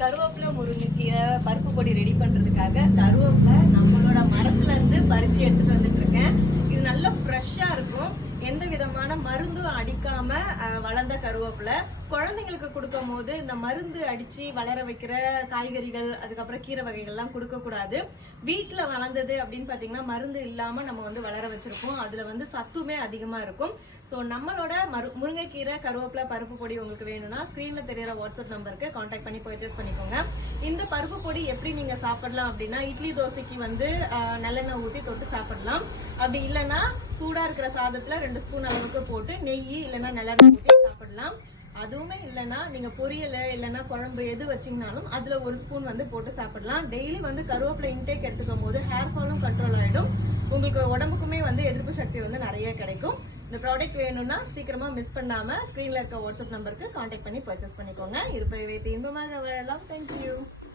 கருவேப்பிலை முருங்கைக்கீரை பருப்பு பொடி ரெடி பண்றதுக்காக கருவேப்பிலை நம்மளோட மரத்துல இருந்து பறிச்சு எடுத்துட்டு வந்துட்டு இருக்கேன். இது நல்ல ஃப்ரெஷ்ஷா இருக்கும். எந்த விதமான மருந்தும் அடிக்காம வளர்ந்த கருவேப்பிலை. குழந்தைங்களுக்கு கொடுக்கும் போது இந்த மருந்து அடிச்சு வளர வைக்கிற காய்கறிகள் அதுக்கப்புறம் கீரை வகைகள்லாம் கொடுக்க கூடாது. வீட்டுல வளர்ந்தது அப்படின்னு பாத்தீங்கன்னா மருந்து இல்லாம நம்ம வந்து வளர வச்சிருப்போம். அதுல வந்து சத்துமே அதிகமா இருக்கும். ஸோ நம்மளோட முருங்கைக்கீரை கருவேப்பிலை பருப்பு பொடி உங்களுக்கு வேணும்னா ஸ்க்ரீன்ல தெரியற வாட்ஸ்அப் நம்பருக்கு கான்டாக்ட் பண்ணி பர்ச்சேஸ் பண்ணிக்கோங்க. இந்த பருப்பு பொடி எப்படி நீங்க சாப்பிடலாம் அப்படின்னா இட்லி தோசைக்கு வந்து நல்லெண்ணெய் ஊற்றி தொட்டு சாப்பிடலாம். அப்படி இல்லைன்னா சூடா இருக்கிற சாதத்துல 2 ஸ்பூன் அளவுக்கு போட்டு நெய் இல்லைன்னா நல்லெண்ணெய் ஊற்றி சாப்பிடலாம். அதுவுமே இல்லைன்னா நீங்க பொரியல் இல்லைன்னா குழம்பு எது வச்சீங்கனாலும் அதுல 1 ஸ்பூன் வந்து போட்டு சாப்பிடலாம். டெய்லி வந்து கருவேப்பிலை இன்டேக் எடுத்துக்கும் போது ஹேர் ஃபாலும் கண்ட்ரோல் ஆயிடும். உங்களுக்கு உடம்புக்குமே வந்து எதிர்ப்பு சக்தி வந்து நிறைய கிடைக்கும். இந்த ப்ராடக்ட் வேணும்னா சீக்கிரமா மிஸ் பண்ணாம ஸ்கிரீன்ல இருக்க வாட்ஸ்அப் நம்பருக்கு கான்டாக்ட் பண்ணி பர்ச்சேஸ் பண்ணிக்கோங்க. இருப்பதை வைத்து இன்பமாக வாழலாம். தேங்க்யூ.